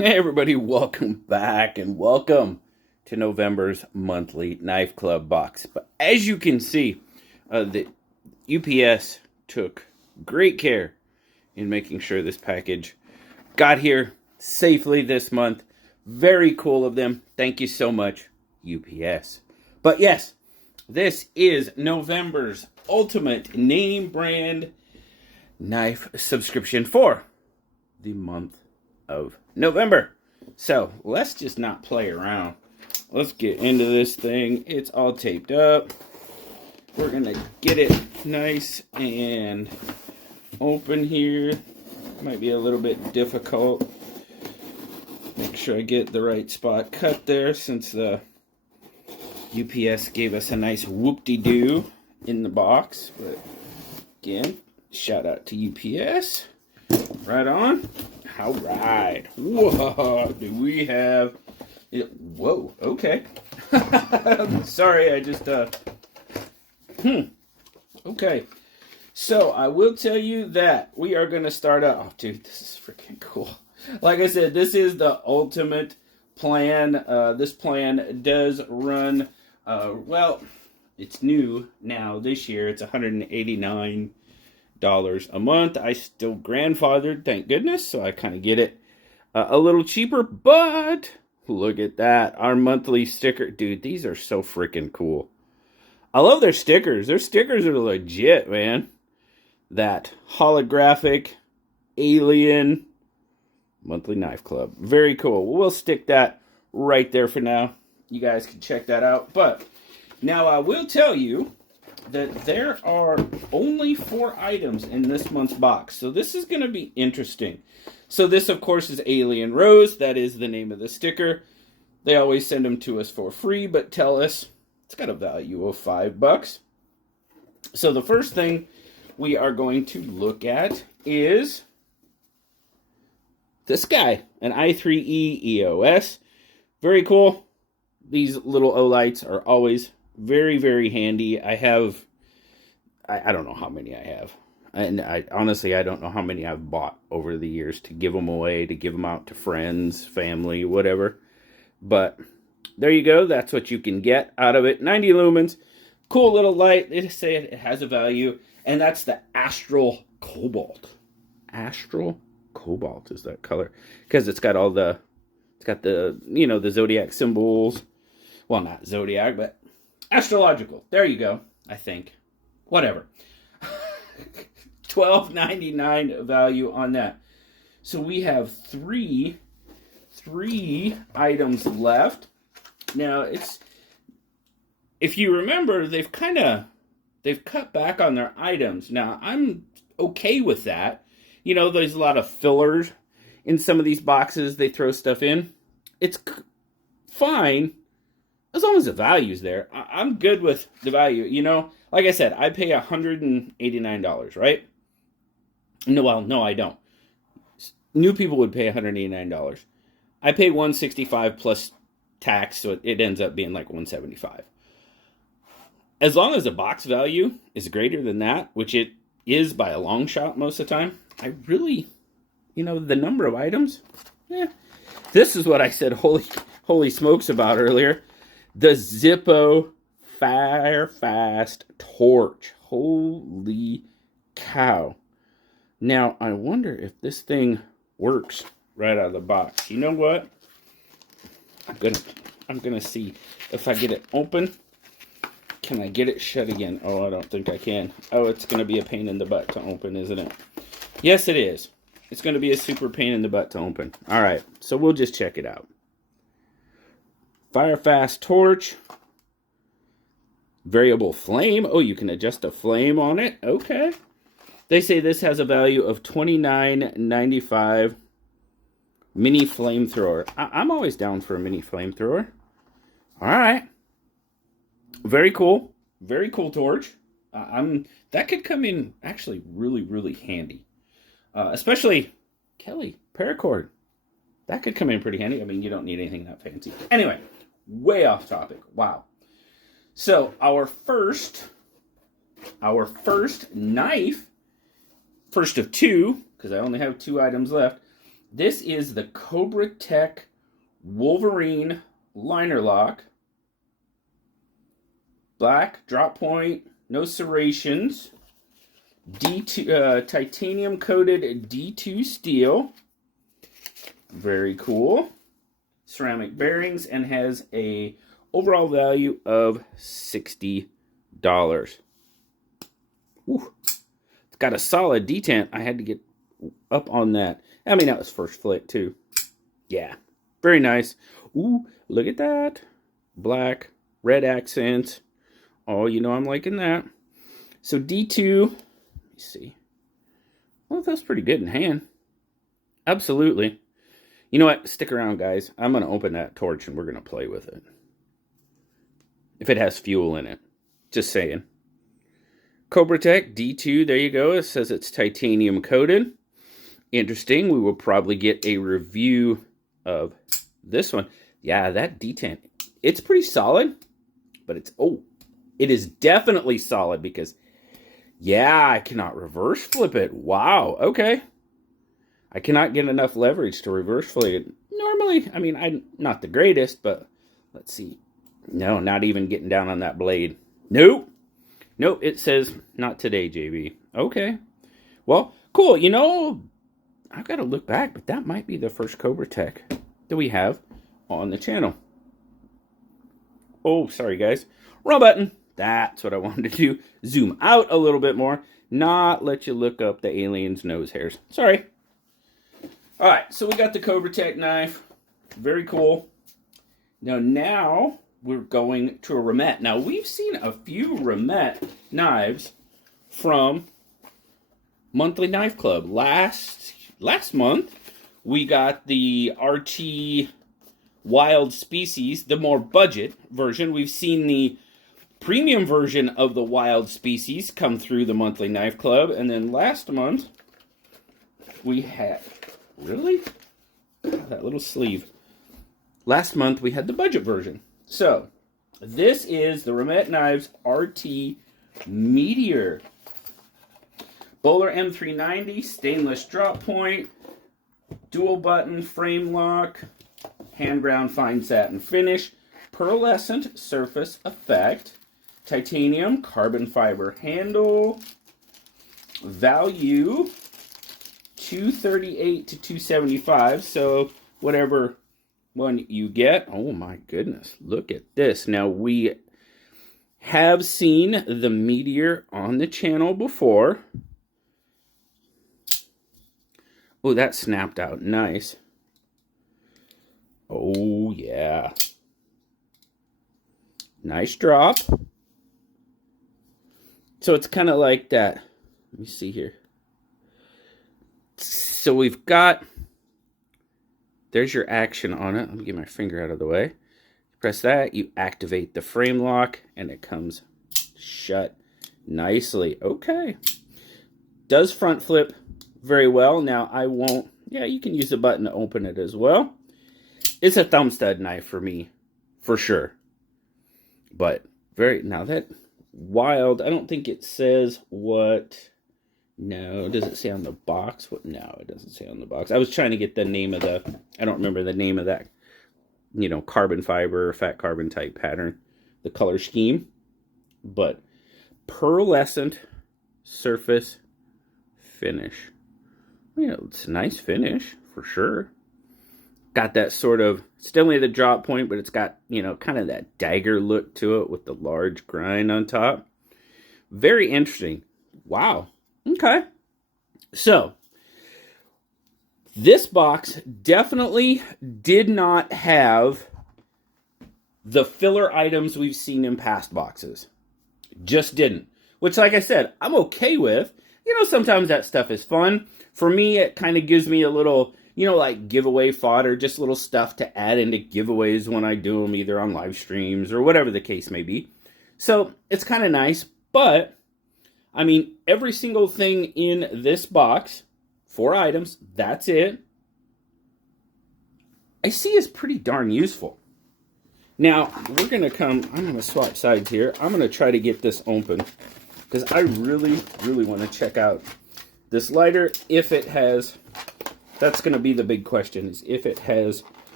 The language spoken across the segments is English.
Hey everybody, welcome back and welcome to November's monthly Knife Club box. But as you can see, the UPS took great care in making sure this package got here safely this month. Very cool of them. Thank you so much, UPS. But yes, this is November's ultimate name brand knife subscription for the month of November. So let's just not play around. Let's get into this thing. It's all taped up. We're gonna get it nice and open here. Might be a little bit difficult. Make sure I get the right spot cut there, since the UPS gave us a nice whoop-de-doo in the box. But again, shout out to UPS. Right on. All right. Whoa, do we have it? Whoa, okay. Sorry, I just, okay. So, I will tell you that we are going to start out. Oh, dude, this is freaking cool. Like I said, this is the ultimate plan. This plan does run, well, it's new now this year. It's $189 a month. I still grandfathered, thank goodness, so I kind of get it a little cheaper. But look at that, our monthly sticker. Dude, these are so freaking cool. I love their stickers. Their stickers are legit, man. That holographic alien monthly knife club, very cool. We'll stick that right there for now. You guys can check that out. But now I will tell you that there are only 4 items in this month's box. So this is going to be interesting. So this, of course, is Alien Rose. That is the name of the sticker. They always send them to us for free, but tell us it's got a value of $5. So the first thing we are going to look at is this guy, an i3E EOS. Very cool. These little Olights are always very, very handy. I don't know how many I have. And I honestly don't know how many I've bought over the years to give them away, to give them out to friends, family, whatever. But there you go. That's what you can get out of it. 90 lumens. Cool little light. They say it has a value. And that's the Astral Cobalt. Astral Cobalt is that color. Because it's got the zodiac symbols. Well, not zodiac, but astrological. There you go, I think. Whatever. $12.99 value on that. So we have three items left. Now, if you remember, they've cut back on their items. Now, I'm okay with that. You know, there's a lot of fillers in some of these boxes. They throw stuff in. It's fine as long as the value's there. I'm good with the value. You know, like I said, I pay $189, right? No, I don't. New people would pay $189. I pay $165 plus tax, so it ends up being like $175. As long as the box value is greater than that, which it is by a long shot most of the time, I really, the number of items, This is what I said holy smokes about earlier. The Zippo Firefast Torch. Holy cow. Now, I wonder if this thing works right out of the box. You know what? I'm gonna see if I get it open. Can I get it shut again? Oh, I don't think I can. Oh, it's gonna be a pain in the butt to open, isn't it? Yes, it is. It's gonna be a super pain in the butt to open. All right, so we'll just check it out. Firefast Torch. Variable flame. Oh, you can adjust a flame on it. Okay. They say this has a value of $29.95. Mini flamethrower. I'm always down for a mini flamethrower. All right. Very cool. Very cool torch. That could come in actually really, really handy. Especially Kelly paracord. That could come in pretty handy. I mean, you don't need anything that fancy. Anyway, way off topic. Wow. So our first knife, first of 2, because I only have 2 items left, This is the Cobra Tech Wolverine liner lock. Black, drop point, no serrations. D2 titanium coated D2 steel. Very cool. Ceramic bearings, and has a overall value of $60. Ooh. It's got a solid detent. I had to get up on that. I mean, that was first flick too. Yeah, very nice. Ooh, look at that. Black, red accents. Oh, you know I'm liking that. So D2, let me see. Well, that's pretty good in hand. Absolutely. You know what? Stick around, guys. I'm going to open that torch and we're going to play with it. If it has fuel in it. Just saying. Cobra Tech D2, there you go. It says it's titanium coated. Interesting. We will probably get a review of this one. Yeah, that detent. It's pretty solid. But it's, oh, it is definitely solid because, yeah, I cannot reverse flip it. Wow, okay. I cannot get enough leverage to reverse flip it. Normally, I mean, I'm not the greatest, but let's see. No, not even getting down on that blade. Nope. Nope, it says, not today, JB. Okay. Well, cool. You know, I've got to look back, but that might be the first Cobra Tech that we have on the channel. Oh, sorry, guys. Wrong button. That's what I wanted to do. Zoom out a little bit more. Not let you look up the alien's nose hairs. Sorry. All right, so we got the Cobra Tech knife. Very cool. Now we're going to a Remet. Now, we've seen a few Remet knives from Monthly Knife Club. Last month, we got the RT Wild Species, the more budget version. We've seen the premium version of the Wild Species come through the Monthly Knife Club. And then last month, we had... Really? That little sleeve. Last month, we had the budget version. So, this is the Remet Knives RT Meteor. Bowler M390, stainless drop point, dual button frame lock, hand ground fine satin finish, pearlescent surface effect, titanium carbon fiber handle, value $238 to $275. So whatever one you get. Oh my goodness, look at this. Now we have seen the Meteor on the channel before. Oh, that snapped out nice. Oh yeah. Nice drop. So it's kind of like that. Let me see here. So we've got, there's your action on it. Let me get my finger out of the way. Press that, you activate the frame lock, and it comes shut nicely. Okay. Does front flip very well. Now I won't, yeah, you can use the button to open it as well. It's a thumb stud knife for me, for sure. But very, now that Wild, I don't think it says what... No, does it say on the box? What? No, it doesn't say on the box. I was trying to get the name of the, I don't remember the name of that, you know, carbon fiber, fat carbon type pattern, the color scheme. But pearlescent surface finish. You know, it's a nice finish for sure. Got that sort of, still only the drop point, but it's got, you know, kind of that dagger look to it with the large grind on top. Very interesting. Wow. Okay, so this box definitely did not have the filler items we've seen in past boxes. Just didn't. Which, like I said, I'm okay with. You know, sometimes that stuff is fun. For me, it kind of gives me a little, you know, like giveaway fodder, just little stuff to add into giveaways when I do them, either on live streams or whatever the case may be. So it's kind of nice, but... I mean, every single thing in this box, 4 items, that's it, I see is pretty darn useful. Now, we're going to come, I'm going to swap sides here. I'm going to try to get this open because I really, really want to check out this lighter if it has That's going to be the big question, is if it has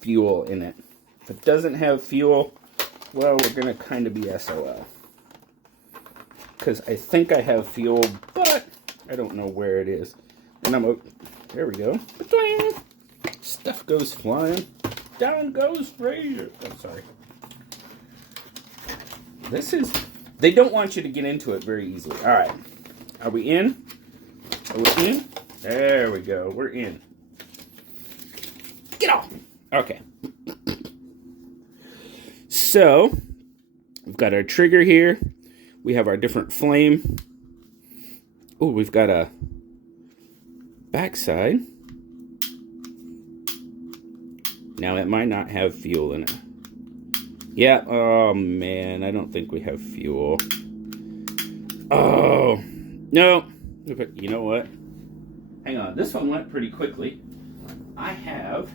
fuel in it. If it doesn't have fuel, well, we're going to kind of be SOL. Because I think I have fuel, but I don't know where it is. And there we go. Stuff goes flying. Down goes Fraser. I'm sorry. They don't want you to get into it very easily. All right. Are we in? Are we in? There we go. We're in. Get off. Okay. So, we've got our trigger here. We have our different flame. Oh, we've got a backside. Now, it might not have fuel in it. Yeah, oh man, I don't think we have fuel. Oh, no. But you know what? Hang on, this one went pretty quickly. I have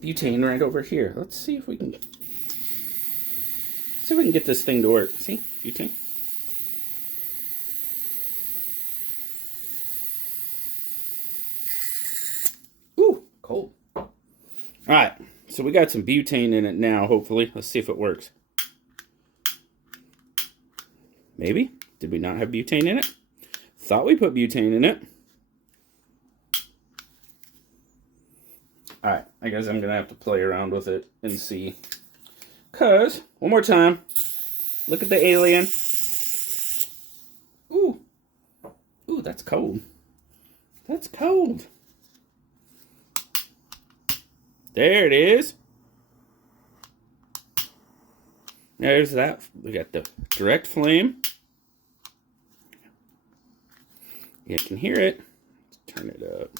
butane right over here. Let's see if we can get this thing to work. See, butane. Ooh, cold. All right, so we got some butane in it now, hopefully. Let's see if it works. Maybe? Did we not have butane in it? Thought we put butane in it. Alright, I guess I'm going to have to play around with it and see. Because, one more time, look at the alien. Ooh. Ooh, that's cold. That's cold. There it is. There's that. We got the direct flame. You can hear it. Let's turn it up.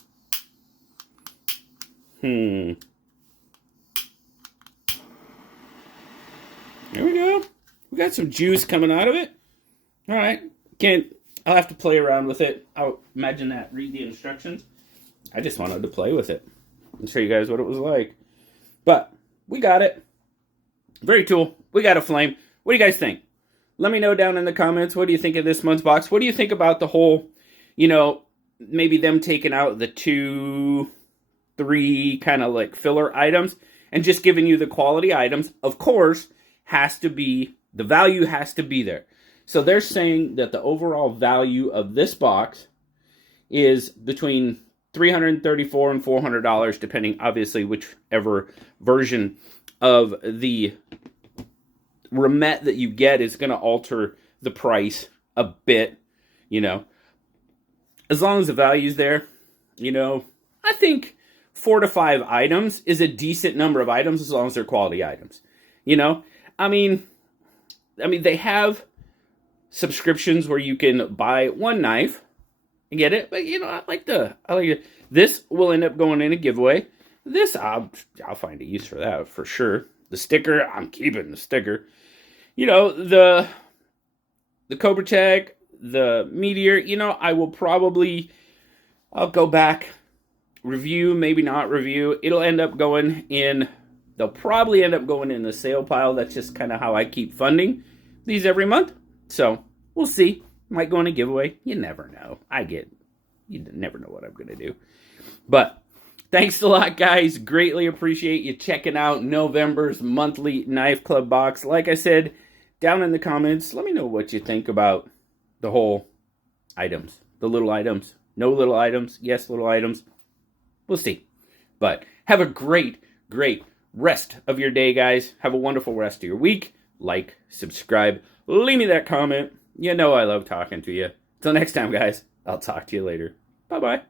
There we go. We got some juice coming out of it. All right. I'll have to play around with it. I'll imagine that. Read the instructions. I just wanted to play with it and show you guys what it was like. But we got it. Very cool. We got a flame. What do you guys think? Let me know down in the comments. What do you think of this month's box? What do you think about the whole, maybe them taking out the 2, 3 kind of like filler items and just giving you the quality items? Of course, the value has to be there. So they're saying that the overall value of this box is between $334 and $400, depending, obviously, whichever version of the remet that you get is going to alter the price a bit, As long as the value's there, I think 4 to 5 items is a decent number of items as long as they're quality items. I mean, they have subscriptions where you can buy one knife and get it, but I like it. This will end up going in a giveaway. This I'll find a use for that for sure. The sticker, I'm keeping the sticker. The Cobra Tech, the Meteor, I'll go back, review, maybe not review. They'll probably end up going in the sale pile. That's just kind of how I keep funding these every month. So, we'll see. Might go in a giveaway. You never know. You never know what I'm going to do. But, thanks a lot, guys. Greatly appreciate you checking out November's monthly Knife Club box. Like I said, down in the comments, let me know what you think about the whole items. The little items. No little items. Yes, little items. We'll see. But have a great, great rest of your day, guys. Have a wonderful rest of your week. Like, subscribe, leave me that comment. I love talking to you. Till next time, guys. I'll talk to you later. Bye-bye.